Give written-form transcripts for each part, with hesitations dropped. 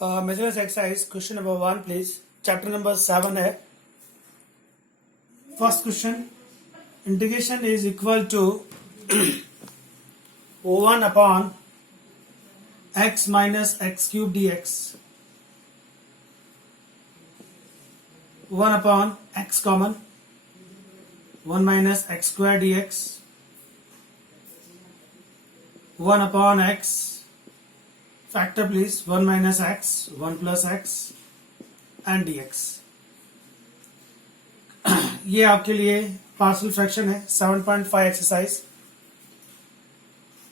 Measures exercise question number 1 please. Chapter number 7 है. First question, integration is equal to O1 upon x minus x cube dx. 1 upon x common, 1 minus x square dx. 1 upon x, factor please, 1 minus x, 1 plus x and dx. ये आपके लिए partial fraction है. 7.5 exercise.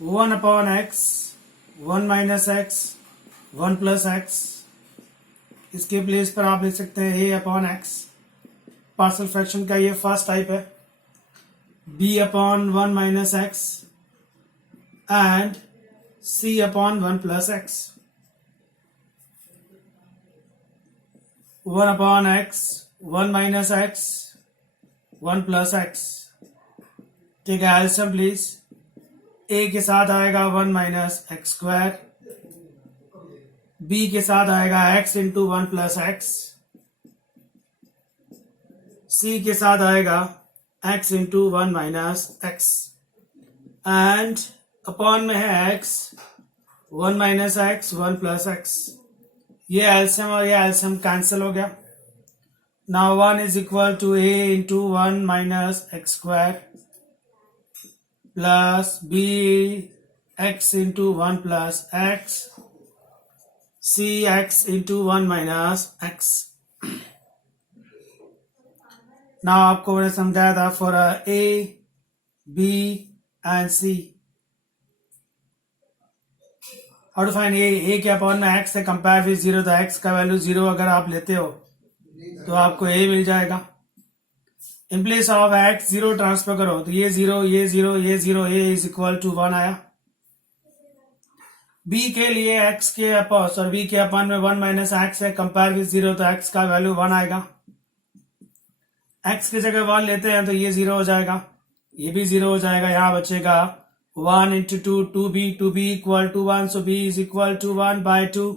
1 upon x, 1 minus x, 1 plus x. इसके place पर आप लिख सकते हैं a upon x. Partial fraction का ये फर्स्ट टाइप है. b upon 1 minus x and c upon 1 plus x. 1 upon x, 1 minus x, 1 plus x. ठीक है, एल्सियम प्लीज. a के साथ आएगा 1 माइनस एक्स स्क्वायर, b के साथ आएगा x into 1 plus x, c के साथ आएगा x into 1 minus x and upon में है x, 1 minus x, 1 plus x. ये एल्सियम और ये एल्सियम कैंसिल हो गया. Now 1 is equal to a into 1 minus x square plus b x into 1 plus x, c x into 1 minus x. Now आपको मैंने समझाया था for a, b and c. How to find a के upon में x से compare with 0, तो x का value 0 अगर आप लेते हो तो आपको a मिल जाएगा. In place of x 0 transfer करो तो ये 0, ये 0, ये 0, a इज इक्वल टू 1 आया. b के लिए x के अपॉन और b के अपॉन में 1 माइनस एक्स है, कंपेयर विद 0, तो x का वैल्यू 1 आएगा. x की जगह 1 लेते हैं तो ये 0 हो जाएगा, ये भी 0 हो जाएगा. यहाँ बचेगा 1 into 2, 2b equal to 1, so b is equal to 1 by 2.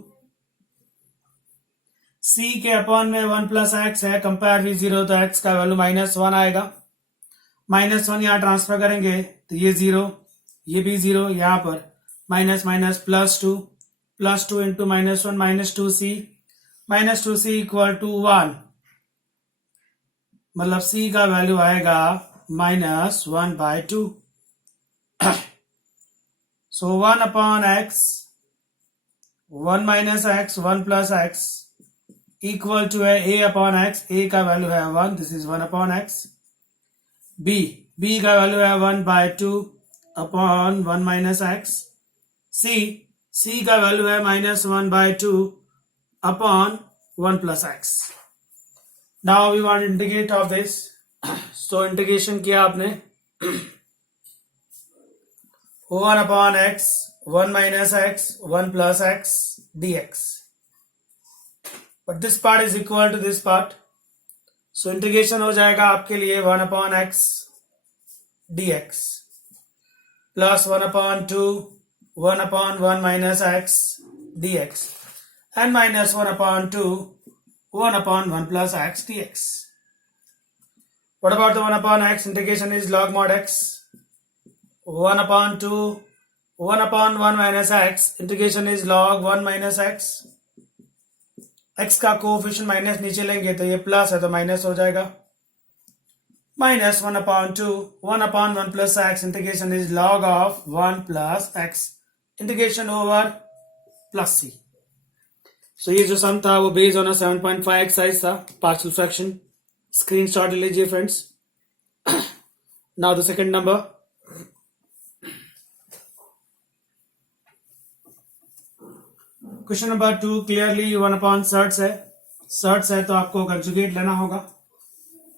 c के अपॉन में 1 प्लस एक्स है, कंपेयर विद 0, तो x का वैल्यू -1 आएगा. -1 यहाँ ट्रांसफर करेंगे तो ये 0, ये भी 0. यहाँ पर minus minus plus two into -1 -2c equal to 1. मतलब c का वैल्यू आएगा -1 by 2. So 1 upon x, 1 minus x, 1 plus x equal to है a अपॉन एक्स. a का वैल्यू है 1, this is 1 upon x. b का वैल्यू है 1 by 2 upon 1 minus x. c का value है -1 by 2 upon 1 plus x. Now we want integrate of this. So integration किया आपने 1 upon x, 1 minus x, 1 plus x dx. But this part is equal to this part. So integration हो जाएगा आपके लिए 1 upon x dx plus 1 upon 2, 1 upon 1 minus x dx and minus 1 upon 2, 1 upon 1 plus x dx. What about the 1 upon x? Integration is log mod x. 1 upon 2, 1 upon 1 minus x. Integration is log 1 minus x. x का coefficient minus नीचे लेंगे तो ये plus है तो minus हो जाएगा. -1 upon 2, 1 upon 1 plus x. Integration is log of 1 plus x. Integration over plus C. So ये जो सम था वो बेस्ड ऑन 7.5 एक्सरसाइज था, पार्शियल फ्रैक्शन. स्क्रीनशॉट ले लीजिए friends. Now the second number. Question number 2 clearly 1 upon surds है. Surds है तो आपको कंजुगेट लेना होगा.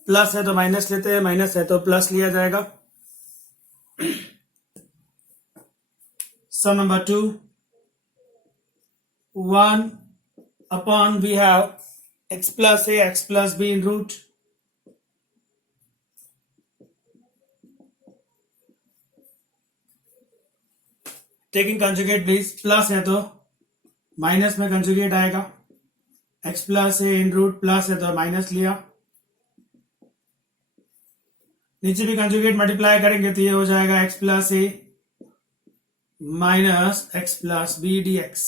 प्लस है तो माइनस लेते हैं, माइनस है तो प्लस लिया जाएगा. Sum number 2, 1 upon we have x plus a, x plus b in root. Taking conjugate please. Plus है तो माइनस में कंजुगेट आएगा, x plus a in root plus है तो माइनस लिया, नीचे भी कंजुगेट मल्टीप्लाई करेंगे तो ये हो जाएगा x plus A minus x plus B D x.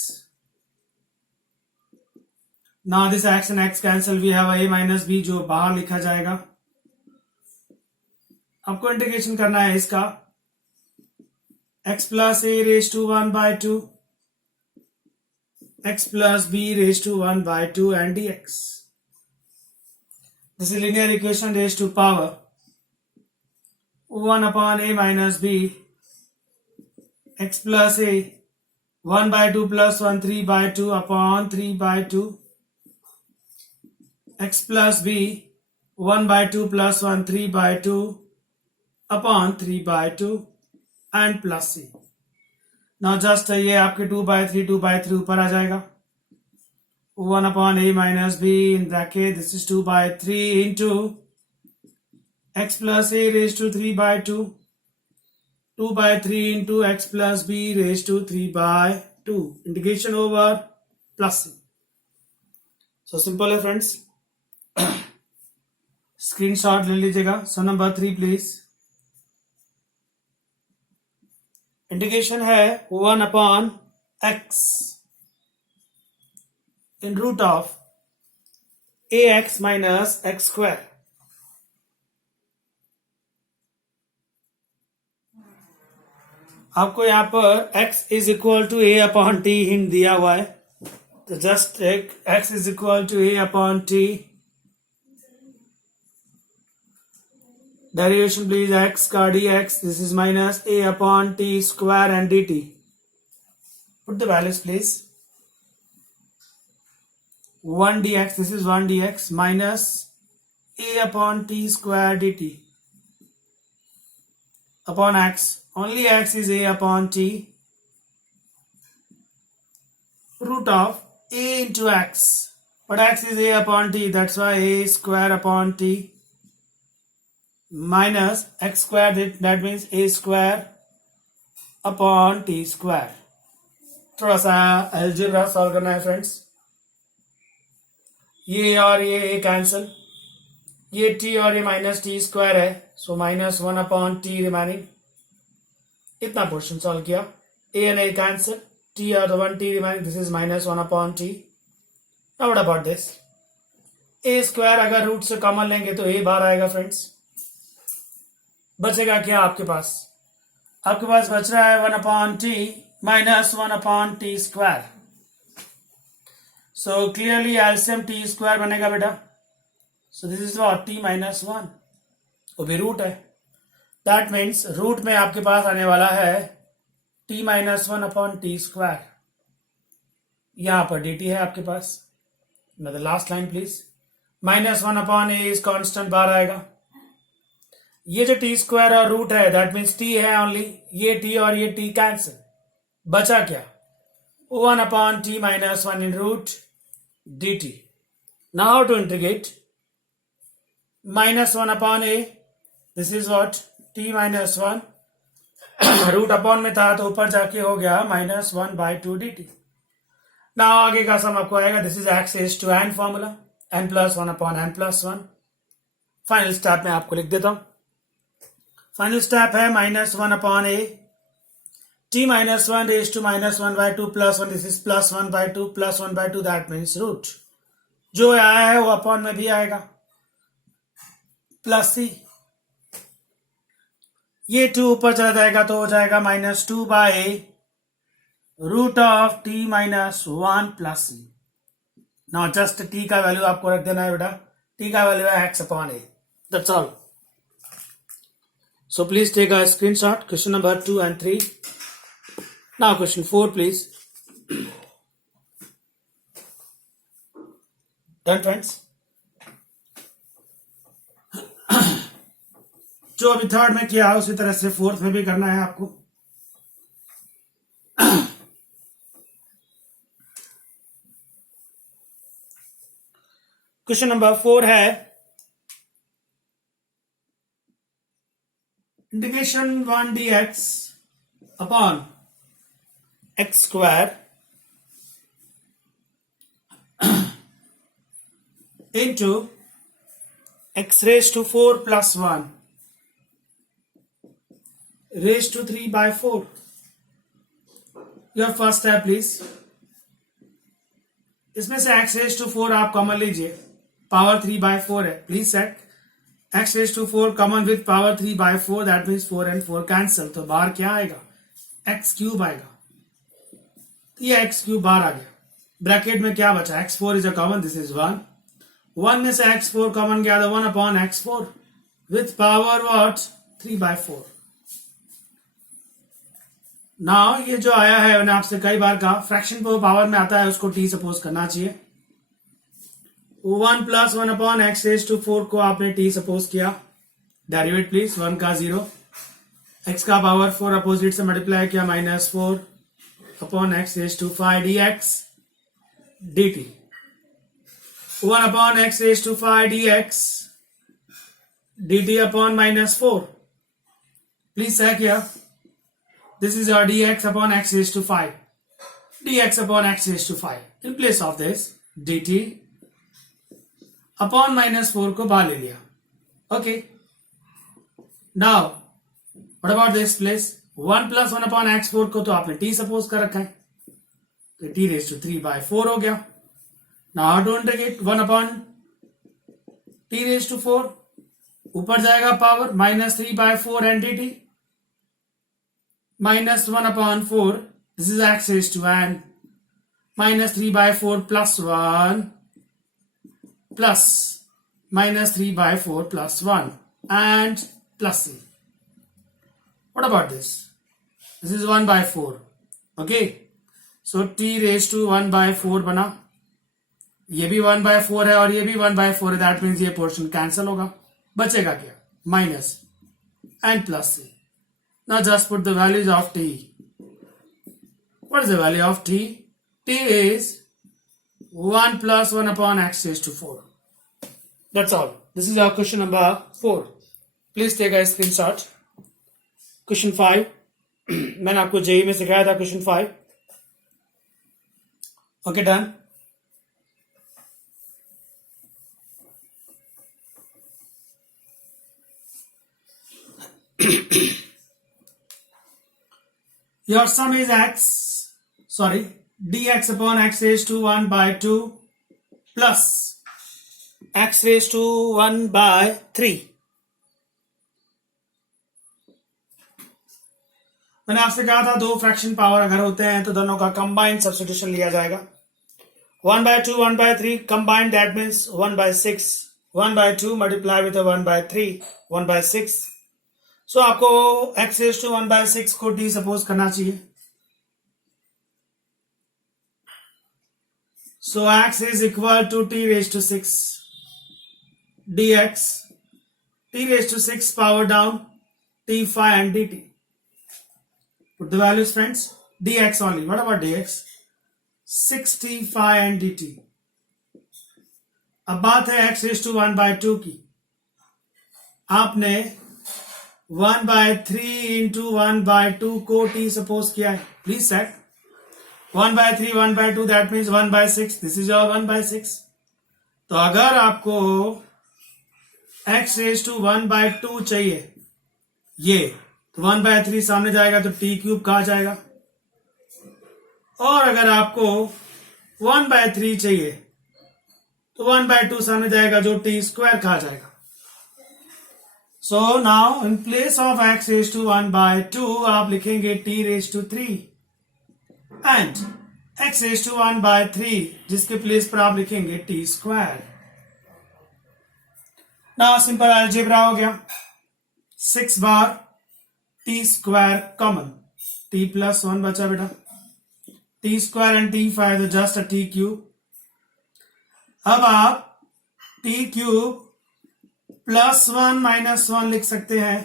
Now this x and x cancel, we have a minus b जो बाहर लिखा जाएगा. आपको इंटीग्रेशन करना है इसका, x plus a raised to 1 by 2, x plus b raised to 1 by 2 and dx. This is linear equation raised to power 1 upon a minus b, x plus a 1 by 2 plus 1 3 by 2 upon 3 by 2, x plus b 1 by 2 plus 1 3 by 2 upon 3 by 2 and plus c. Now just ये आपके 2 by 3 ऊपर आ जाएगा, 1 upon a minus b in bracket, this is 2 by 3 into x plus a raised to 3 by 2, 2 by 3 into x plus b raised to 3 by 2, integration over plus c. So simple है friends. Screenshot ले लीजिएगा. So number 3 please. Integration है 1 upon x in root of ax minus x square. आपको यहां पर x is equal to a upon T hint दिया हुआ है, तो जस्ट एक x is equal to a upon T. Derivation please, x का dx, this is minus a upon t square and dt. Put the values please. 1 dx, this is 1 dx minus a upon t square dt upon x. Only x is a upon t, root of a into x, but x is a upon t, that's why a square upon t minus x square, that means a square upon t square. थोड़ा सा algebra solve करना है friends. ये और ये cancel, ये t और ये माइनस टी स्क्वायर है, so minus 1 upon T remaining. इतना पोर्शन सॉल्व किया, a and a cancel, t और 1 t remaining, this is minus 1 upon T. Now what about this, a square अगर रूट से common लेंगे तो a बाहर आएगा फ्रेंड्स. बचेगा क्या आपके पास? आपके पास बच रहा है 1 upon t minus 1 upon t square. So clearly LCM T square बनेगा बेटा. So this is what, T minus 1, वो भी रूट है. दैट मीन्स रूट में आपके पास आने वाला है t minus 1 upon t square. यहां पर डी टी है आपके पास. The last line please. Minus 1 upon a is constant बाहर आएगा. ये जो टी स्क्वायर और रूट है दैट मीन्स टी है ओनली, ये टी और ये टी कैंसिल. बचा क्या, 1 upon t minus 1 in root d T. Now how to integrate, minus 1 upon a, this is what, T minus 1, root upon में था तो ऊपर जाके हो गया minus 1 by 2 D T. Now आगे का सम आपको आएगा, this is x is to n formula, n plus 1 upon n plus 1. Final step में आपको लिख देता हूं. फाइनल स्टेप है minus 1 upon A, T minus 1 raise to minus 1 by 2 plus 1, this is plus 1 by 2 plus 1 by 2, that means root. जो आया है वो अपॉन में भी आएगा, प्लस सी. ये 2 ऊपर चला जाएगा तो हो जाएगा minus 2 by root of T minus 1 plus C. Now just T का वैल्यू आपको रख देना है बेटा. टी का वैल्यू है x upon A. That's all. So please take a screenshot. Question number 2 and 3. Now question 4 please. Done friends? जो अभी थर्ड में किया उसी तरह से फोर्थ में भी करना है आपको. क्वेश्चन नंबर 4 है integration 1 dx upon x square into x raised to 4 plus 1 raised to 3 by 4. Your first step please. इसमें से x raised to 4 आप कॉमन लीजिए, पावर 3 by 4 है. Please set x raised to 4 common with power 3 by 4, that means 4 and 4 cancel. तो बाहर क्या आएगा? x cube आएगा. ये x क्यूब बाहर आ गया. ब्रैकेट में क्या बचा? x4 is a common, this is 1. 1 में से x4 कॉमन गया तो 1 upon x4 with power what? 3 by 4. Now ये जो आया है, मैंने आपसे कई बार कहा, फ्रैक्शन को पावर में आता है उसको t सपोज करना चाहिए. 1 plus 1 upon x raise to 4 को आपने t सपोज किया. Derivate please. 1 का 0, x का पावर 4 अपोजिट से मल्टीप्लाई किया, -4 upon x raise to 5 dx dt. 1 upon x raise to 5 dx dt upon -4. Please है क्या? This is your dx upon x raised to 5. dx upon x raised to 5. In place of this, dt upon -4 को बाहर ले लिया. Okay. Now, what about this place? 1 plus 1 upon x4 को तो आपने t suppose कर रखा है. तो t raised to 3 by 4 हो गया. Now, how to integrate 1 upon t raised to 4? ऊपर जाएगा power -3 by 4 and dt. -1 upon 4, this is x raised to n, -3 by 4 plus 1 plus -3 by 4 plus 1 and plus c. What about this? This is 1 by 4. Okay. So t raised to 1 by 4 बना. ये भी 1 by 4 है और ये भी 1 by 4 है. That means ये portion cancel होगा. बचेगा क्या? Minus and plus c. Now just put the values of t. What is the value of t? T is 1 plus 1 upon x raised to 4. That's all. This is our question number 4. Please take a screenshot. Question 5. मैंने आपको JEE में सिखाया था question 5. Okay, done. Your sum is dx upon x raised to 1 by 2 plus x raised to 1 by 3. मैंने आपसे कहा था दो फ्रैक्शन पावर अगर होते हैं तो दोनों का कंबाइंड सब्स्टिट्यूशन लिया जाएगा. 1 by 2, 1 by 3 combined, that means 1 by 6. 1 by 2 multiply with a 1 by 3, 1 by 6. So आपको x raised to 1 by 6 को t सपोज करना चाहिए. So x is equal to t raised to 6 dx, t raised to 6 power down, t5 and dt. Put the values, friends. dx only. What about dx? 6t5 and dt. अब बात है x raised to 1 by 2 की. आपने 1 by 3 into 1 by 2 को t suppose किया है. Please set 1 by 3, 1 by 2, that means 1 by 6. This is your 1 by 6. तो अगर आपको x raised to 1 by 2 चाहिए, ये तो 1 by 3 सामने जाएगा तो t क्यूब कहा जाएगा. और अगर आपको 1 by 3 चाहिए तो 1 by 2 सामने जाएगा जो t स्क्वायर कहा जाएगा. So now in place of x raised to 1 by 2 आप लिखेंगे t raised to 3 and x raised to 1 by 3 जिसके प्लेस पर आप लिखेंगे t square. Now simple algebra हो गया. 6 बार t square common, t plus 1 बचा बेटा. t स्क्वायर एंड t5 तो जस्ट अ t क्यूब. अब आप t क्यूब +1 -1 लिख सकते हैं.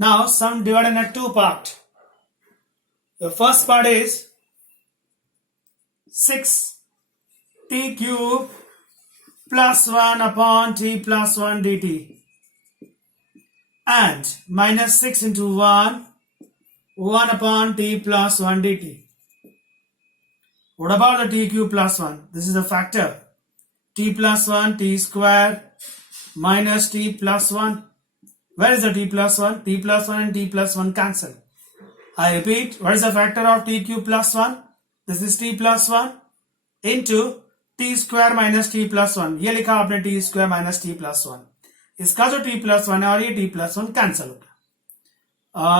Now sum divided in a two part. The first part is 6 t cube +1 upon t plus 1 dt and -6 into 1 upon t plus 1 dt. What about the t cube plus 1? This is a factor. T plus 1, t square minus t plus 1. Where is the t plus 1? T plus 1 and t plus 1 cancel. I repeat, what is the factor of t cube plus 1? This is t plus 1 into t square minus t plus 1. ये लिखा आपने t square minus t plus 1. इसका जो t plus 1 है और ये t plus 1 cancel हो गया.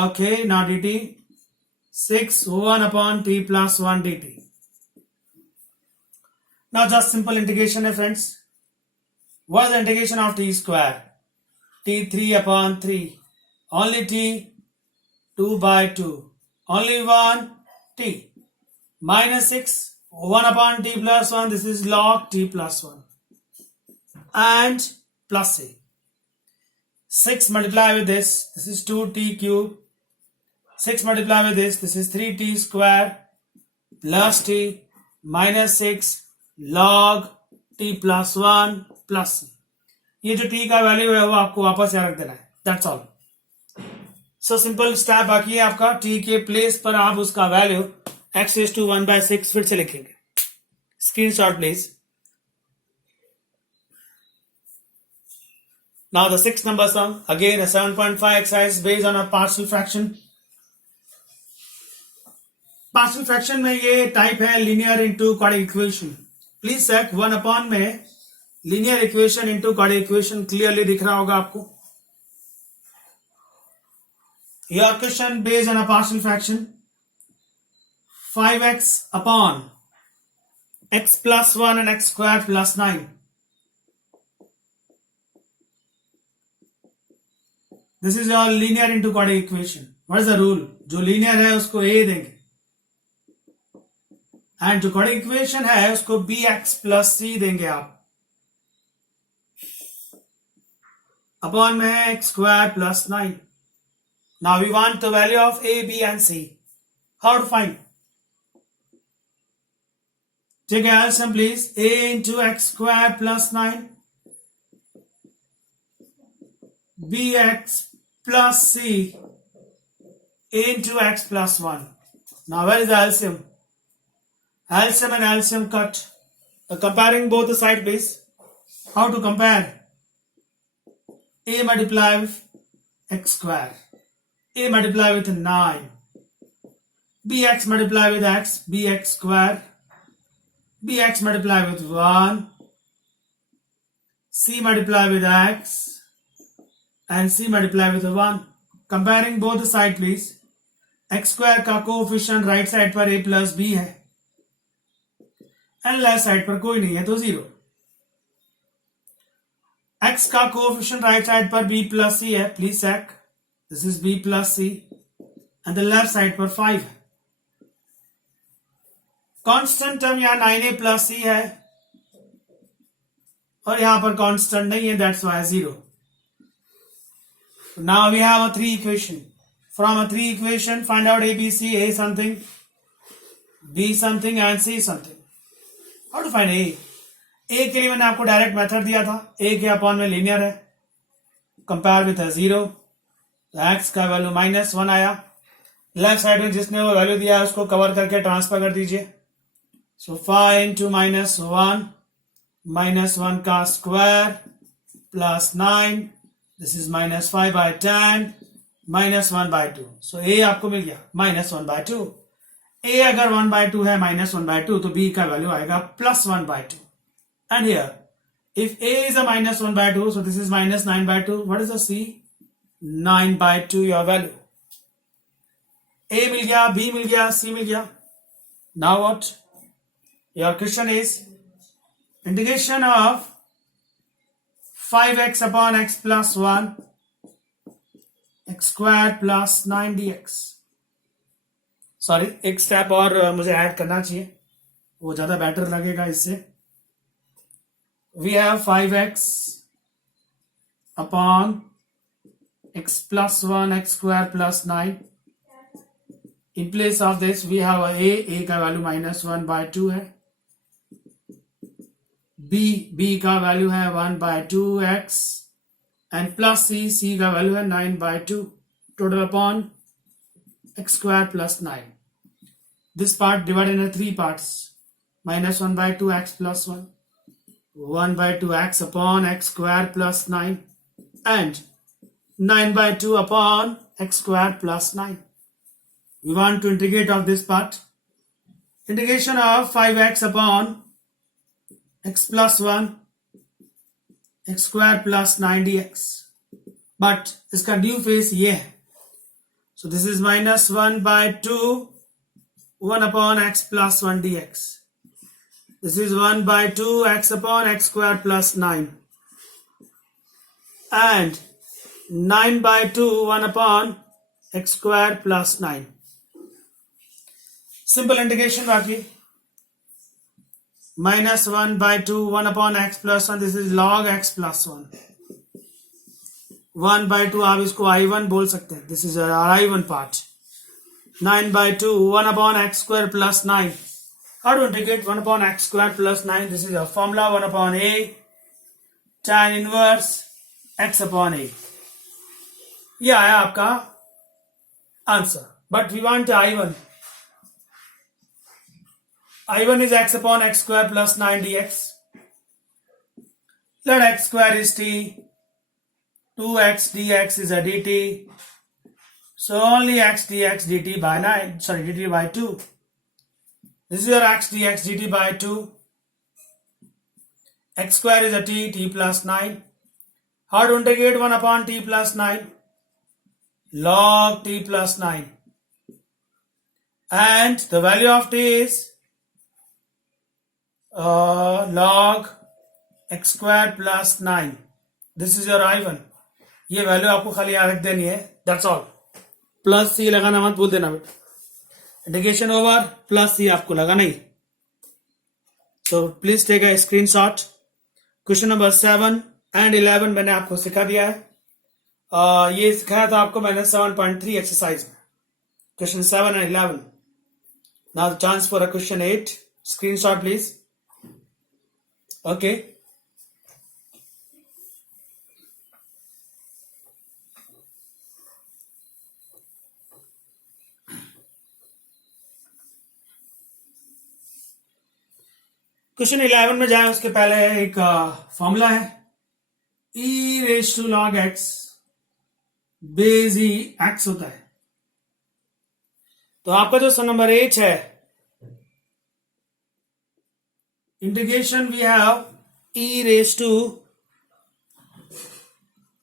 Okay, now dt 6 1 upon t plus 1 dt. Now just simple integration, friends. What is the integration of t square? T3 upon 3. Only t 2 by 2. Only 1 t. Minus 6 1 upon t plus 1. This is log t plus 1. And plus c. 6 multiply with this. This is 2t cube. 6 multiply with this. This is 3t square plus t minus 6 log t plus 1 plus c. ये जो t का value है वो आपको वापस यहाँ रख देना है. That's all. So simple step बाकी है आपका. t के प्लेस पर आप उसका वैल्यू x raised to 1/6 फिर से लिखेंगे. Screenshot please. Now the 6th number sum, again a 7.5 exercise based on a partial fraction. Partial fraction में ये टाइप है linear into quadratic equation. Please check 1 upon में linear equation into quadratic equation clearly दिख रहा होगा आपको. Your question based on a partial fraction 5x upon x plus 1 and x square plus 9. This is your linear into quadratic equation. What is the rule? जो linear है उसको a देंगे and जो quadratic equation है उसको bx plus c देंगे आप. Upon में है x square plus 9. Now we want the value of a, b and c. How to find? Take a LCM please. A into x square plus 9. bx plus c into x plus 1. Now where is the LCM? LCM and LCM cut. Comparing both the sides please. How to compare? A multiply with x square. A multiply with 9. bx multiply with x. bx square. bx multiply with 1. c multiply with x. And c multiply with 1. Comparing both the side please. x square का coefficient right side पर a plus b है and left side पर कोई नहीं है तो 0. x का coefficient right side पर b plus c है. Please check. This is b plus c and the left side पर 5 है. कांस्टेंट टर्म यहाँ 9a plus c है और यहां पर कांस्टेंट नहीं है. That's why 0. Now we have a 3 equation. From a 3 equation, find out a, b, c. A something, b something and c something. How to find a? A के लिए मैंने आपको डायरेक्ट मेथड दिया था. a के upon में linear है. Compare with 0. तो x का वैल्यू -1 आया. लेफ्ट साइड में जिसने वो वैल्यू दिया है उसको कवर करके ट्रांसफर कर दीजिए. सो 5 into -1 -1 का square plus 9. This is -5 by 10 -1 by 2. So a आपको मिल गया -1 by 2. a अगर 1 by 2 है -1 by 2 तो b का वैल्यू आएगा +1 by 2. And here if a is a -1 by 2 so this is -9 by 2. What is the c? 9 by 2 your value. a मिल गया, b मिल गया, c मिल गया. Now what? Your question is integration of 5x upon x plus 1 x square plus 9 dx. Sorry एक step और मुझे add करना चाहिए, वो ज्यादा बेटर लगेगा इससे. We have 5x upon x plus 1 x square plus 9. In place of this we have a का वैल्यू -1 by 2 है. b का वैल्यू है 1 by 2x and plus c का वैल्यू है 9 by 2. Total upon x square plus 9. This part divided into 3 parts. minus 1 by 2x plus 1, 1 by 2x upon x square plus 9, and 9 by 2 upon x square plus 9. We want to integrate of this part. Integration of 5x upon x plus 1, x square plus 9 dx. But इसका due face ये है. So this is minus 1 by 2, 1 upon x plus 1 dx. This is 1 by 2 x upon x square plus 9. And 9 by 2, 1 upon x square plus 9. Simple integration बाकी. Minus 1 by 2, 1 upon x plus 1. This is log x plus 1. 1 by 2 आप इसको I1 बोल सकते हैं. This is our I1 part. 9 by 2, 1 upon x square plus 9. How to integrate 1 upon x square plus 9? This is a formula 1 upon a tan inverse x upon a. ये आया आपका answer. But we want I1. I1 is x upon x square plus 9 dx. Let x square is t. 2x dx is a dt. So only x dx dt by 9. Sorry, dt by 2. This is your x dx dt by 2. X square is a t plus 9. How to integrate 1 upon t plus 9? Log t plus 9. And the value of t is log x square plus 9. This is your I1. ये value आपको खाली याद रख देनी है. That's all. Plus सी लगाना मत भूल देना बेटा. Integration over. प्लस सी आपको लगाना ही. So please take a screenshot. Question number 7 and 11 मैंने आपको सिखा दिया है. ये सिखाया था आपको मैंने 7.3 एक्सरसाइज में. Question 7 and 11. Now the chance for a question 8. Screenshot please. Okay. Question 11 में जाए उसके पहले एक फॉर्मूला है. e raise to log x base e x होता है. तो आपका जो सम नंबर 8 है, integration we have e raise to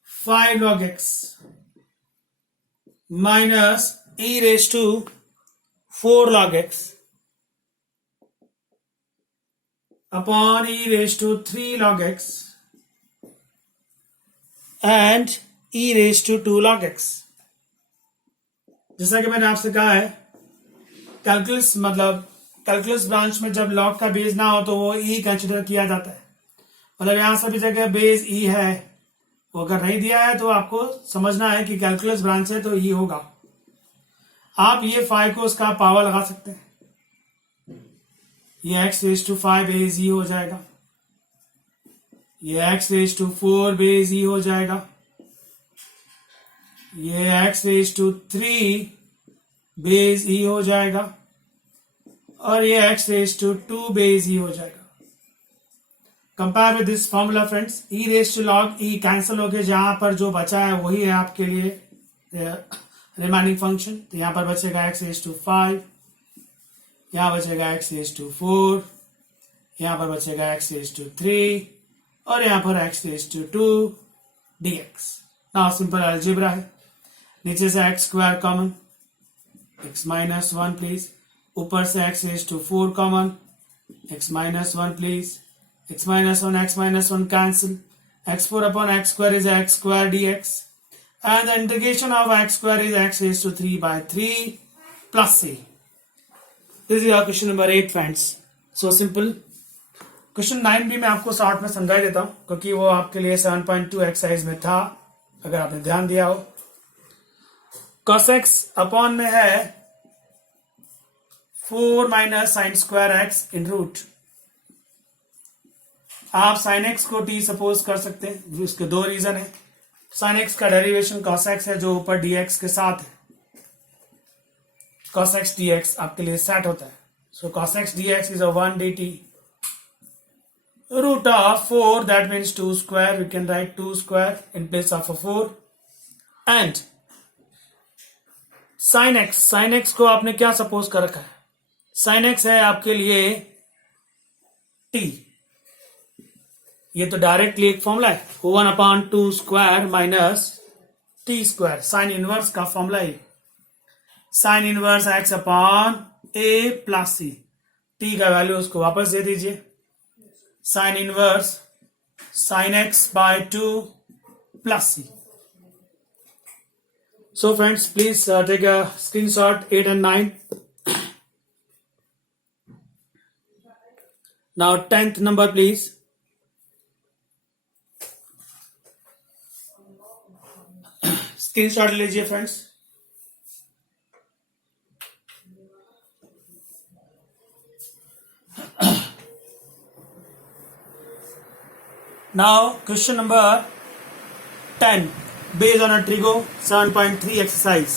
5 log x minus e raise to 4 log x upon e raised to 3 log x and e raised to 2 log x. जैसा कि मैंने आपसे कहा है, कैलकुलस ब्रांच में जब लॉग का बेस ना हो तो वो e कंसिडर किया जाता है. मतलब यहां सभी जगह बेस e है. वो अगर नहीं दिया है तो आपको समझना है कि कैलकुलस ब्रांच है तो e होगा. आप ये 5 को उसका पावर लगा सकते हैं. ये x raise to 5 base e हो जाएगा. ये x raise to 4 base e हो जाएगा. ये x raise to 3 base e हो जाएगा. और ये x raise to 2 base e हो जाएगा. Compare with this formula friends. e raise to log e cancel हो गए. जहां पर जो बचा है वही है आपके लिए रिमेनिंग फंक्शन. तो यहां पर बचेगा x रेज टू 5. यहां बचेगा x रेज टू 4. यहां पर बचेगा x रेज टू 3 और यहां पर x रेज टू 2 dx. ना सिंपल अलजेब्रा है. नीचे से x square common, x minus 1 please. ऊपर से x raise to 4 common, x minus 1 please. x minus 1 cancel. x4 upon x square is x square dx and the integration of x square is x raised to 3 by 3 plus c. This is our question number 8 friends. So simple. Question 9 भी मैं आपको short में समझा देता हूं क्योंकि वो आपके लिए 7.2 एक्सरसाइज में था, अगर आपने ध्यान दिया हो. cos x अपॉन में है 4 minus sign square x in root. आप साइन एक्स को t सपोज कर सकते हैं. उसके दो रीजन है. साइन एक्स का डेरिवेशन cos x है जो ऊपर dx के साथ है. cos x dx आपके लिए सेट होता है. So cos x dx is a 1 dt. Root of 4, that means 2 square. We can write 2 square in place of a 4. And sin x को आपने क्या सपोज कर रखा है? sin x है आपके लिए t. ये तो डायरेक्टली एक फॉर्मूला है, 1/2 square minus T square. Sine inverse का फॉर्मूला है. Sine inverse x upon a plus C. T का वैल्यू उसको वापस दे दीजिए. Sine inverse sine x by 2 plus C. So friends, please take a screenshot 8 and 9. Now 10th number please. Screenshot लीजिए friends. Now question number 10. Based on a Trigo 7.3 exercise.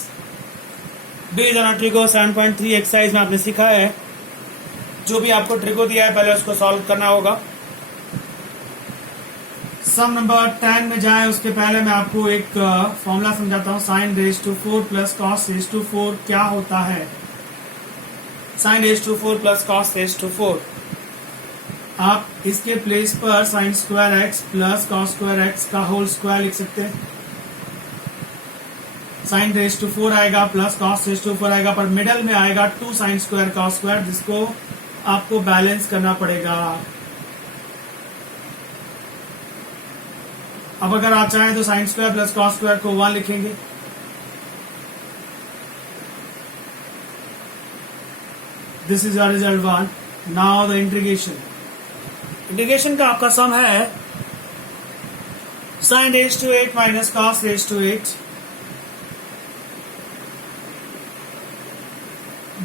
Based on a Trigo 7.3 exercise में आपने सीखा है, जो भी आपको trigo दिया है पहले उसको सॉल्व करना होगा. सम नंबर 10 में जाए उसके पहले मैं आपको एक फॉर्मूला समझाता हूं. Sine raise to 4 plus cos raise to 4 क्या होता है? Sine raise to 4 plus cos raise to 4. आप इसके प्लेस पर sine square x plus cos square x का होल स्क्वायर लिख सकते हैं. साइन रेज टू 4 आएगा प्लस कॉस रेज टू 4 आएगा, पर मिडल में आएगा 2 साइन स्क्वायर कॉस स्क्वायर, जिसको आपको बैलेंस करना पड़ेगा. अब अगर आप चाहें तो sine square plus cos square को 1 लिखेंगे. This is our result 1. Now the integration. Integration का आपका सम है sine raise to 8 minus cos raise to 8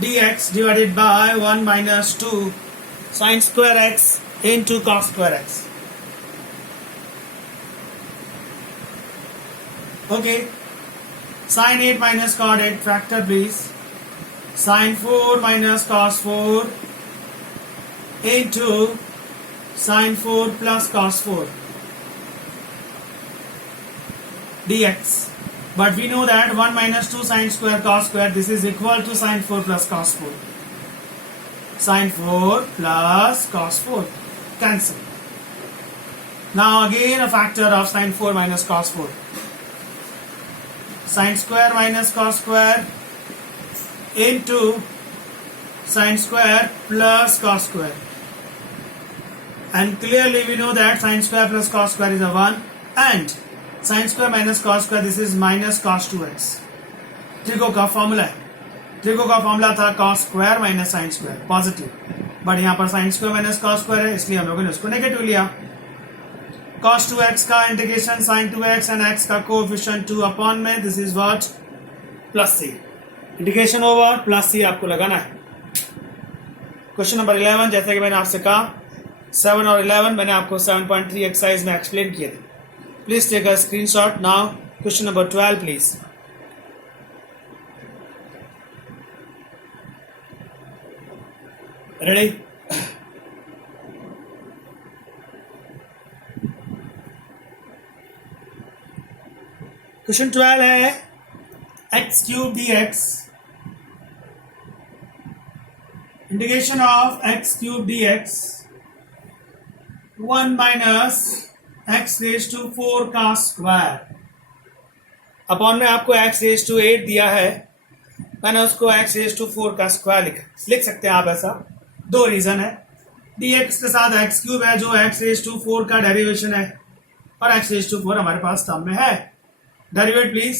dx divided by 1 minus 2 sin square x into cos square x. Okay, sin 8 minus cos 8 factor please. Sin 4 minus cos 4 into sin 4 plus cos 4 dx. But we know that 1 minus 2 sin square cos square, this is equal to sin 4 plus cos 4. Sin 4 plus cos 4. Cancel. Now again a factor of sin 4 minus cos 4. Sin square minus cos square into sin square plus cos square. And clearly we know that sin square plus cos square is a 1. And sin square minus cos square, this is minus cos 2x. Trigo का formula है. Trigo का formula था cos square minus sin square positive, but यहाँ पर sin square minus cos square है, इसलिए हम लोगों ने उसको नेगेटिव लिया. cos 2x का integration sin 2x and x का कोएफिशिएंट 2 अपॉन में, this is what plus c. Integration over plus c आपको लगाना है. क्वेश्चन नंबर 11, जैसे कि मैंने आपसे कहा 7 और 11 मैंने आपको 7.3 एक्सरसाइज में एक्सप्लेन किए थे. Please take a screenshot now. Question number 12, please. Ready? Question 12 है x cube dx. Integration of x cube dx 1 minus x raise to 4 का स्क्वायर अपॉन में आपको x रेज टू 8 दिया है, मैंने उसको x रेज टू 4 का स्क्वायर लिख सकते हैं आप. ऐसा दो रीजन है. dx के साथ x क्यूब है जो x रेज टू 4 का डेरिवेशन है, और x रेज टू 4 हमारे पास टर्म में है. Derivative please.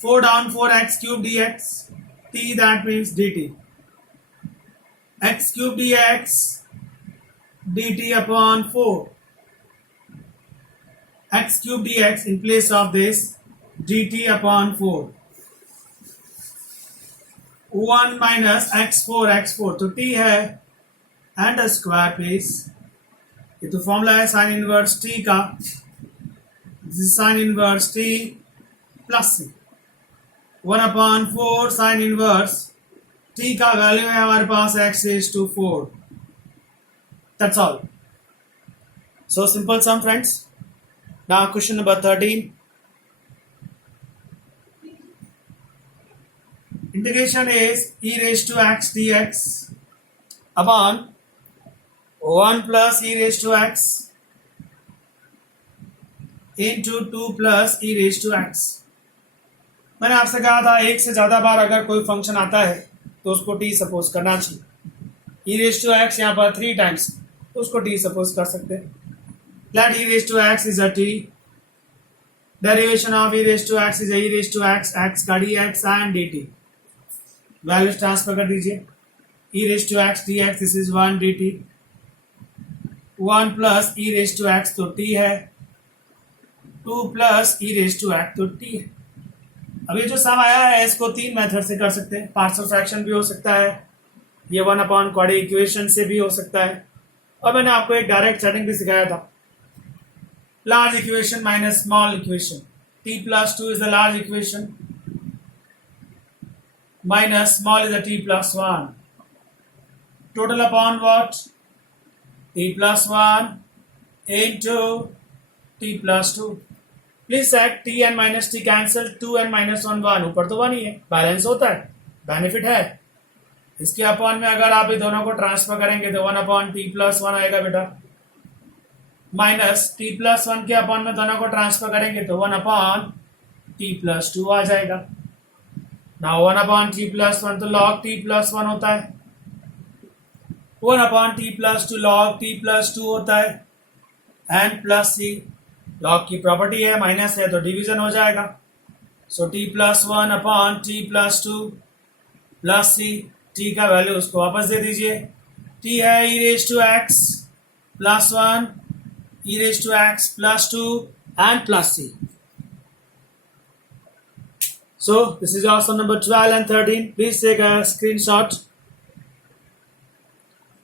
4 down 4x cube dx t, that means dt. x cube dx dt upon 4. x cube dx in place of this dt upon 4. 1 minus x4 तो t है and a square please. ये तो formula है sine inverse t का. Sine inverse t plus 1/4 sine inverse t का value है हमारे पास x raised to 4. That's all. So simple sum, friends. Now question number 13. Integration is e raised to x dx upon 1 plus e raised to x into 2 plus e raised to x. मैंने आपसे कहा था एक से ज्यादा बार अगर कोई function आता है तो उसको t सपोज करना चाहिए. e raised to x यहाँ पर 3 टाइम्स तो उसको t सपोज कर सकते हैं. Let e raised to x is a t. Derivation of e raised to x is a e raised to x का dx and dt. Values transfer कर दीजिए. e raised to x dx this is 1 dt. 1 plus e raised to x तो t है. 2 plus e raised to x तो t है. अब ये जो सम आया है इसको 3 मेथड से कर सकते हैं. पार्शियल फ्रैक्शन भी हो सकता है, ये 1 अपॉन क्वाड्रेटिक इक्वेशन से भी हो सकता है, और मैंने आपको एक डायरेक्ट सेटिंग भी सिखाया था. Large equation minus small equation. t plus 2 is the large equation minus small is a t plus 1. Total upon what? t plus 1 into t plus 2. Please set t n minus T cancel. 2 n minus 1 1 ऊपर तो 1 ही है, balance होता है, benefit है. इसके upon में अगर आप ये दोनों को ट्रांसफर करेंगे तो 1 अपॉन टी प्लस 1 आएगा बेटा, माइनस टी प्लस 1 के अपॉन में दोनों को ट्रांसफर करेंगे तो 1 अपॉन टी प्लस 2 आ जाएगा. ना 1 अपॉन टी प्लस 1 तो लॉग टी प्लस 1 होता है. 1 upon t plus 2 log t plus 2 होता है. एंड प्लस सी लॉग की प्रॉपर्टी है, माइनस है तो डिवीजन हो जाएगा. So t plus 1 upon t plus 2 plus सी. टी का वैल्यू उसको वापस दे दीजिए. टी है e raise to x plus 1, e raise to x plus 2 and plus C. So this is also number 12 and 13. Please take a screenshot.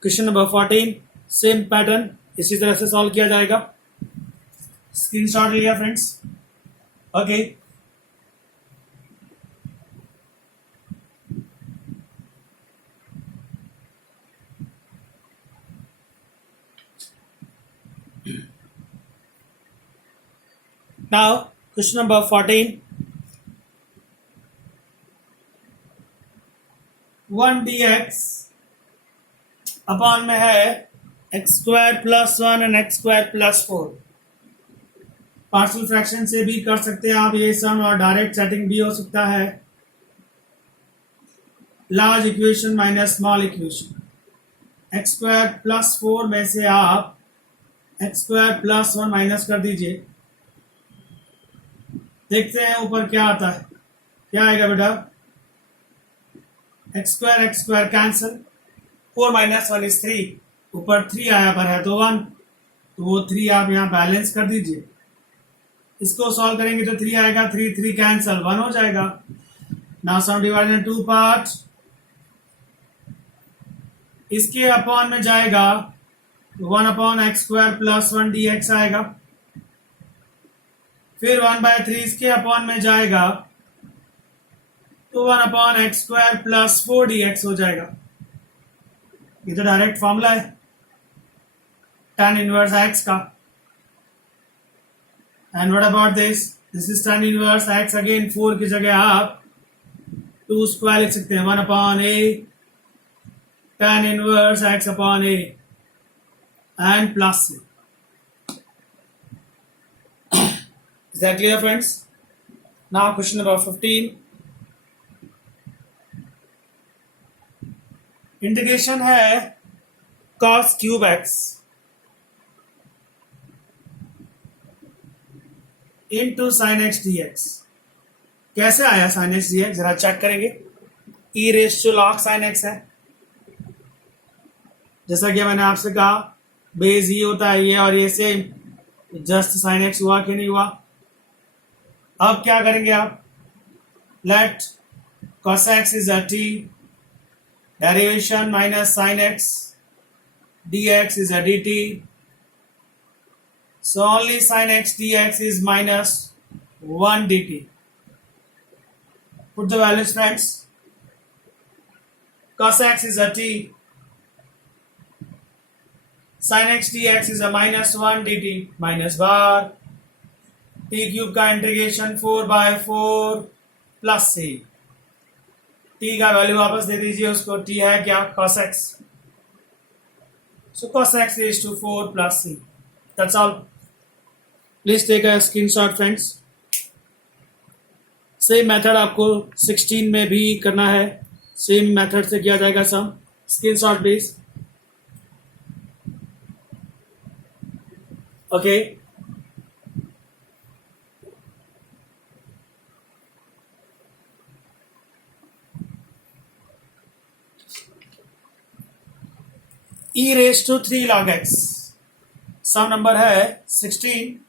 Question number 14. Same pattern. इसी तरह से solve किया जाएगा. स्क्रीनशॉट लिया friends. Okay. Now question number 14. 1 dx upon में है x square plus 1 and x square plus 4. Partial fraction से भी कर सकते हैं आप ये सम, और डायरेक्ट सेटिंग भी हो सकता है. Large equation minus small equation. X square plus 4 में से आप एक्स स्क्वायर प्लस 1 माइनस कर दीजिए. देखते हैं ऊपर क्या आता है. क्या आएगा बेटा? X square cancel. 4 minus 1 is 3. ऊपर 3 आया पर है तो 1, तो वो 3 आप यहाँ बैलेंस कर दीजिए. इसको सॉल्व करेंगे तो 3 आएगा. 3 3 कैंसिल, 1 हो जाएगा. Now some divided in 2 part. इसके अपॉन में जाएगा 1 upon x square plus 1 dx आएगा. फिर 1/3 इसके अपॉन में जाएगा तो 1 upon x square plus 4 dx हो जाएगा. ये तो डायरेक्ट फॉर्मूला है tan इनवर्स x का. And what about this? This is tan inverse x. Again 4 की जगह आप 2 स्क्वायर लिख सकते हैं. 1 upon a tan inverse x upon a and plus c. Is that clear, friends? Now question number 15. Integration है cos cube x into sine x d x. कैसे आया sine x d x? जरा check करेंगे. E raise to log sine x है. जैसा कि मैंने आपसे कहा बेस ही होता है ये और ये सेम. जस्ट साइन एक्स हुआ कि नहीं हुआ. अब क्या करेंगे आप? Let cos x is a t. Derivation minus sin x dx is a dt. So only sin x dx is minus 1 dt. Put the values, friends. cos x is a t, sin x dx is a -1 dt minus bar t cube का integration 4/4 plus c, t का value वापस दे दीजिए उसको, t है क्या cos x, so cos x raised to 4 plus c. That's all. Please take a screenshot friends. Same method आपको 16 में भी करना है, सेम मेथड से किया जाएगा sum. Screenshot please. Okay, e raise to 3 log x, sum number है 16.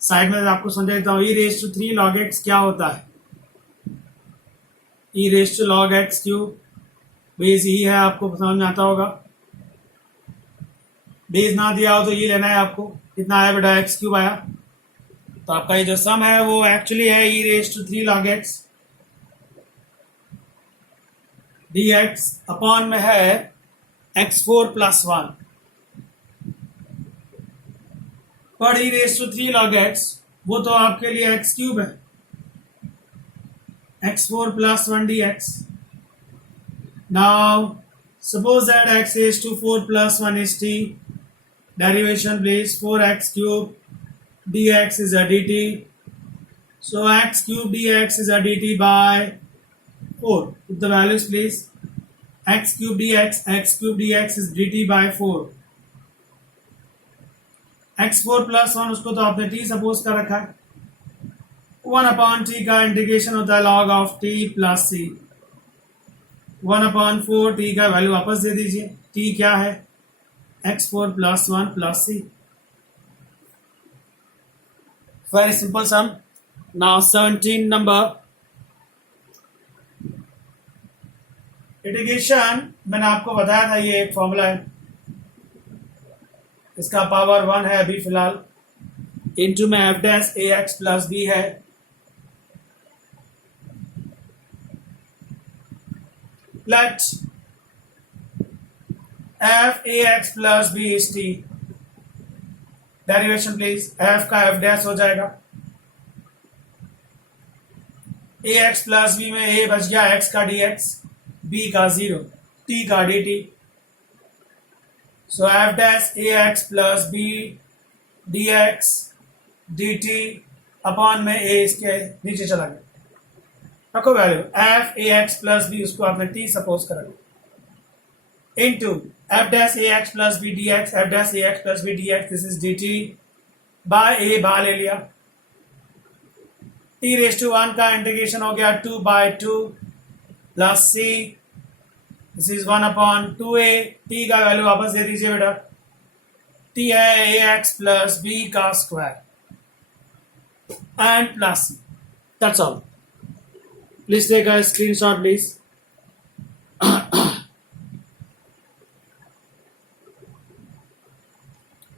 Side में आपको समझा देता हूं. e raise to 3 log x क्या होता है? e raise to log x cube, base ही है, आपको समझ में आता होगा. बेस ना दिया हो तो ये लेना है आपको. कितना आया बेटा? x क्यूब आया. तो आपका ये जो सम है वो एक्चुअली है e raise to 3 log x dx upon में है x4 plus 1 पर e raise to 3 log x, वो तो आपके लिए x क्यूब है, x4 plus 1 dx. Now suppose that x raised to 4 plus 1 is t. Derivation please. 4x cube dx is a dt. So x cube dx is a dt by 4. Put the values please. X cube dx is dt by 4. x4 plus 1 उसको तो आपने t suppose कर रखा है. 1 upon t का integration होता है log of t plus c. 1 upon 4 t का वैल्यू वापस दे दीजिए. t क्या है? x4 plus 1 plus c. Very simple sum. Now 17 number. Integration मैंने आपको बताया था, ये एक फॉर्मूला है, इसका पावर 1 है अभी फिलहाल. इनटू में f dash ax plus b है. Let f ax plus b is t. Derivation please. f का f डैश हो जाएगा. ax प्लस b में a बच गया x का dx, b का 0, t का dt. So f dash ax plus b dx dt upon में a इसके नीचे चला गया. रखो value f ax plus b, उसको आपने t सपोज करा, into f dash ax plus b dx, f dash ax plus b dx, this is dt by a, बाहर ले लिया. t रेज टू 1 का इंटीग्रेशन हो गया 2/2 plus c. This is 1 upon 2a. t का value वापस दे दीजिए बेटा. t है ax प्लस b का square and plus c. That's all. Please take a screenshot please.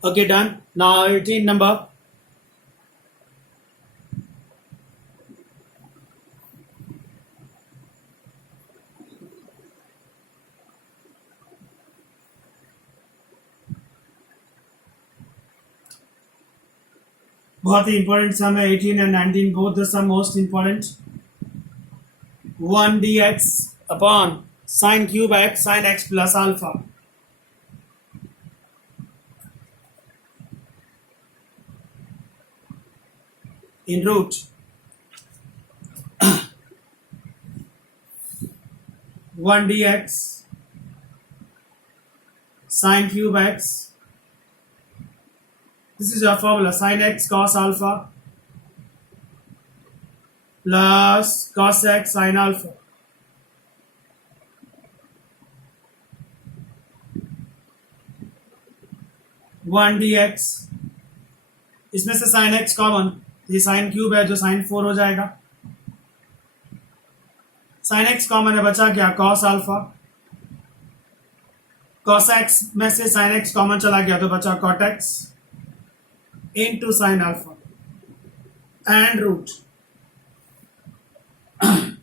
Okay done. Now 18 number. बहुत ही इंपॉर्टेंट सम है. 18 and 19 both the sum most important. 1 dx upon sine cube x sine x plus alpha. In root 1 dx sine cube x. This is your formula, sin x cos alpha plus cos x sin alpha. One dx, इसमें से sin x common, ये sin cube है जो sin 4 हो जाएगा. sin x common है, बचा क्या? cos alpha. cos x में से sin x कॉमन चला गया तो बचा cot x into sin alpha and root.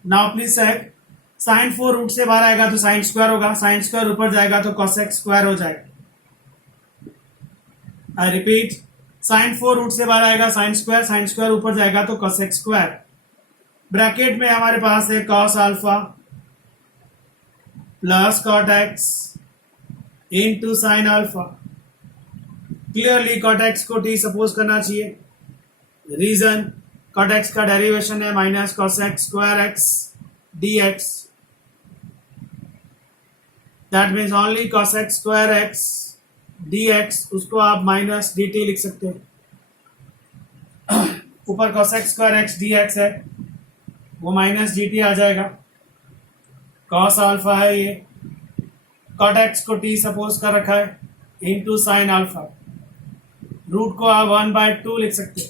Now please check, sine 4 root से बाहर आएगा तो साइन स्क्वायर होगा, साइन स्क्वायर ऊपर जाएगा तो कॉसेक स्क्वायर हो जाएगा। आई रिपीट, साइन 4 रूट से बाहर आएगा साइन स्क्वायर ऊपर जाएगा तो कॉसेक स्क्वायर। ब्रैकेट में हमारे पास है cos alpha plus cot x into sine alpha. Clearly cot x को टी सपोज करना चाहिए। रीजन, कॉट एक्स का डेरिवेशन है minus cosec square x d x, that means only cosec square x d x, उसको आप minus d t लिख सकते हो। ऊपर cosec square x d x है, वो माइनस डी टी आ जाएगा। कॉस अल्फा है ये, कॉट एक्स को टी सपोज कर रखा है इंटू साइन अल्फा। रूट को आप 1/2 लिख सकते हो,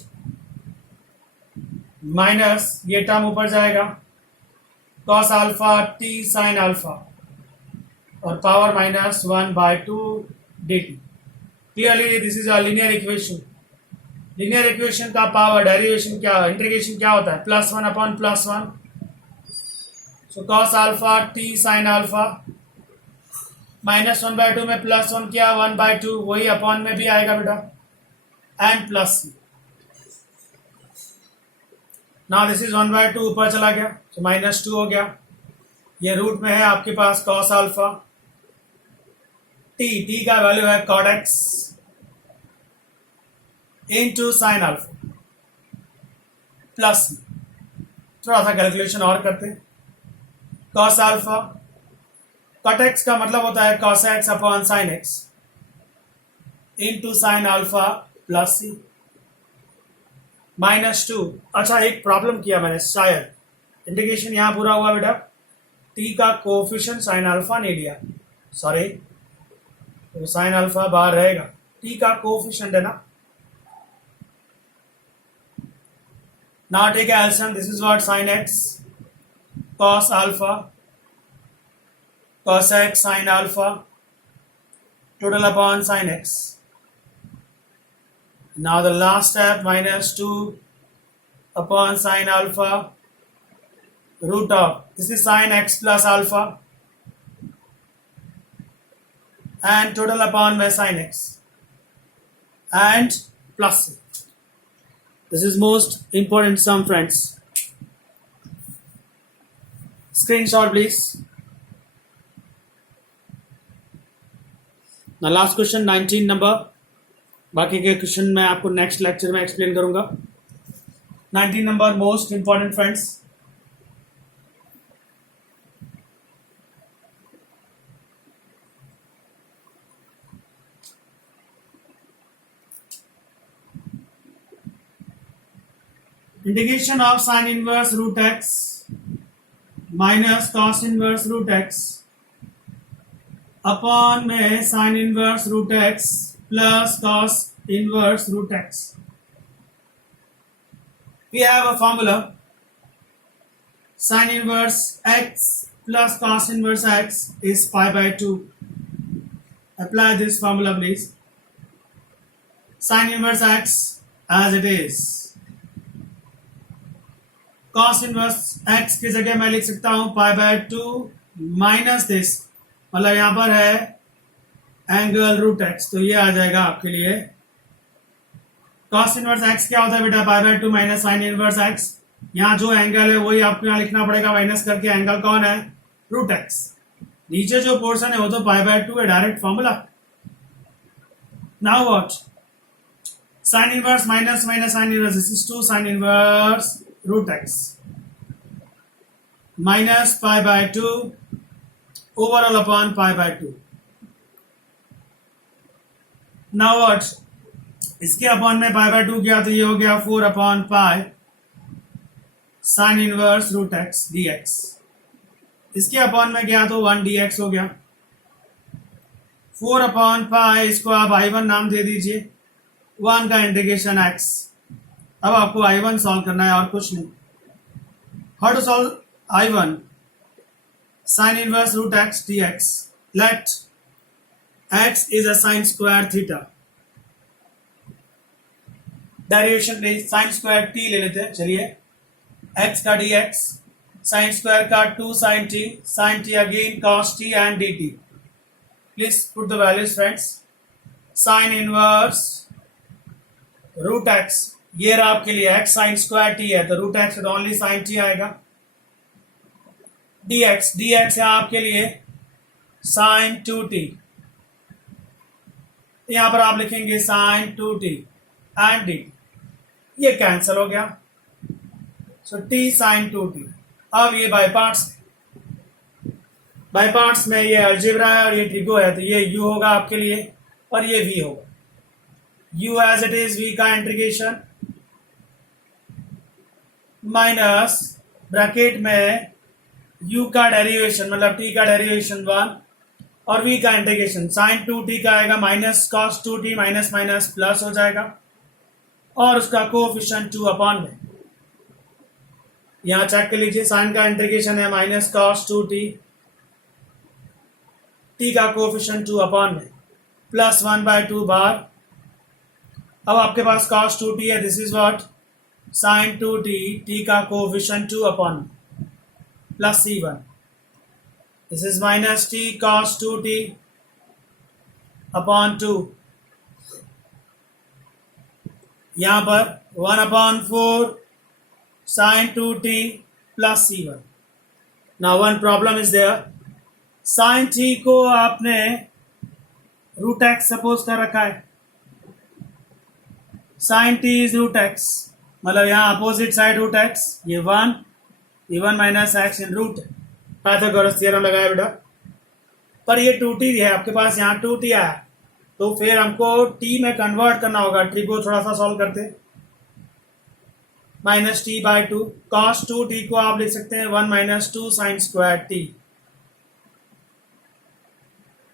माइनस ये टर्म ऊपर जाएगा cos alpha t sine alpha और power minus 1/2 dt। Clearly this is a linear equation. Linear equation का पावर डेरिवेशन क्या, इंटीग्रेशन क्या होता है, +1 upon +1। So cos alpha t sine alpha -1/2 में +1 किया 1/2, वही अपॉन में भी आएगा बेटा, and plus. Now this is 1/2 ऊपर चला गया तो -2 हो गया। ये रूट में है आपके पास कॉस अल्फा, टी का वैल्यू है cot x into sine alpha plus. थोड़ा सा कैलकुलेशन और करते हैं। कॉस अल्फा, कॉट एक्स का मतलब होता है cos x upon sine x into sine alpha plus c -2। अच्छा, एक प्रॉब्लम किया मैंने, शायद इंटीग्रेशन यहां पूरा हुआ बेटा, टी का कोएफिशिएंट साइन अल्फा नहीं लिया, सॉरी, तो साइन अल्फा बाहर रहेगा, टी का कोएफिशिएंट है ना। नाउ टेक एल्सियम, this is what sine x cos alpha cosec sin alpha total upon sin x. Now the last step, -2 upon sin alpha root of, this is sin x plus alpha and total upon my sin x and plus. This is most important sum, friends. Screenshot please. Now last question 19 number, बाकी के question मैं आपको next lecture में explain करूंगा। 19 number most important friends. Integration of sine inverse root x minus cos inverse root x upon में sine inverse root x plus cos inverse root x. We have a formula, sin inverse x plus cos inverse x is pi/2. Apply this formula please. Sin inverse x as it is, cos inverse x की जगह मैं लिख सकता हूं pi/2 minus this, मतलब यहां पर है एंगल रूट एक्स, तो ये आ जाएगा आपके लिए cos इनवर्स x क्या होता है बेटा, pi/2 minus sine inverse x। यहां जो एंगल है वही आपको यहां लिखना पड़ेगा माइनस करके, एंगल कौन है, रूट एक्स। नीचे जो पोर्शन है वो तो pi/2 है, direct formula. Now what, sine inverse minus minus sine inverse, this is 2 sine inverse root x minus pi/2 overall upon pi/2। Now what, इसके अपॉन में pi/2 किया तो ये हो गया 4 upon pi sine inverse root x dx। इसके upon में गया तो 1 dx हो गया। 4 अपॉन पाई, इसको आप I1 नाम दे दीजिए, 1 का इंटीग्रेशन x। अब आपको I1 सॉल्व करना है और कुछ नहीं। How to solve I1, sine inverse root x dx, let x is a sine square theta. Derivation sine square t ले लेते हैं, चलिए x का dx साइन स्क्वायर का 2 sin t again cos t and dt. Please put the values friends. Sin inverse root x, ये रहा आपके लिए x sin स्क्वायर t है तो root x only sin t आएगा. dx है आपके लिए sin 2t, यहां पर आप लिखेंगे sin 2t and dt, ये कैंसिल हो गया. सो t sin 2t. अब ये बाय पार्ट्स में ये अलजेब्रा है और ये ट्रिगो है तो ये u होगा आपके लिए और ये v होगा. u as it is, v का इंटीग्रेशन माइनस ब्रैकेट में u का डेरिवेशन मतलब t का डेरिवेशन 1 और v का इंटीग्रेशन sin 2t का आएगा minus cos 2t, minus minus plus हो जाएगा और उसका कोएफिशिएंट 2 अपॉन में. यहां चेक कर लीजिए, साइन का इंटीग्रेशन है माइनस cos 2t, t का कोएफिशिएंट 2 अपॉन में प्लस 1/2 बार. अब आपके पास cos 2t है, this is what sin 2t, t का coefficient 2 upon plus c1. This is minus t cos 2t upon 2. यहां पर 1/4 sin 2t plus c1. Now one problem is there. sin t को आपने रूट एक्स सपोज कर रखा है. sin t is root x, मतलब यहाँ अपोजिट साइड रूट एक्स, ये 1 minus x in root. Pythagoras theorem लगाया बेटा. पर ये 2t है आपके पास, यहाँ 2t आया तो फिर हमको t में कन्वर्ट करना होगा. ट्रिगो थोड़ा सा सॉल्व करते. माइनस t/2 cos 2t को आप लिख सकते हैं 1 minus 2 sine square t.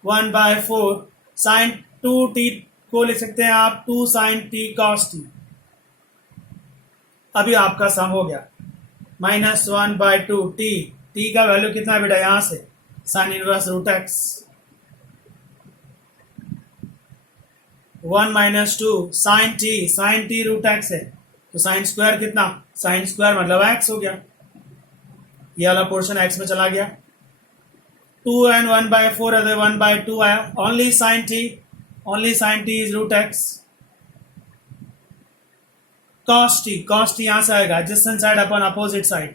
1/4 sine 2t को लिख सकते हैं आप 2 साइन t cos t. अभी आपका सम हो गया माइनस 1/2 t का वैल्यू कितना है बेटा, यहां से sine inverse root x. 1 minus 2 sine t root x है तो साइन स्क्वायर कितना, साइन स्क्वायर मतलब एक्स हो गया. ये वाला पोर्शन एक्स में चला गया. 2 and 1/4 है 1/2 आया. Only sine t is root x. cos t यहां से आएगा adjacent side upon opposite side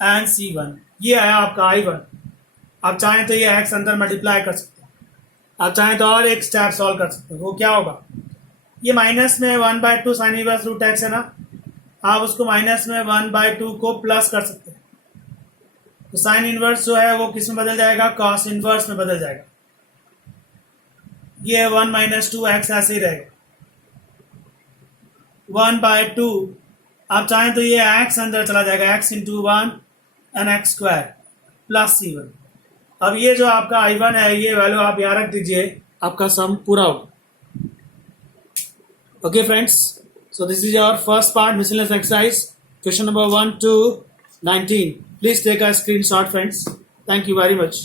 and c1. ये आया आपका i1. आप चाहें तो ये x अंदर मल्टीप्लाई कर सकते हैं, आप चाहें तो और एक स्टेप सॉल्व कर सकते हैं. वो क्या होगा, ये माइनस में 1/2 साइन इनवर्स रूट एक्स है ना, आप उसको माइनस में 1/2 को प्लस कर सकते हैं तो साइन इनवर्स जो है वो किस में बदल जाएगा, कॉस इनवर्स में बदल जाएगा. ये 1 माइनस 2x ऐसे ही रहेगा. 1/2 आप चाहें तो ये x अंदर चला जाएगा, x into 1 and x square plus c1. अब ये जो आपका i1 है ये वैल्यू आप यहाँ रख दीजिए, आपका सम पूरा होगा. Okay friends, so this is your first part miscellaneous exercise, question number 1 to 19. Please take a screenshot friends. Thank you very much.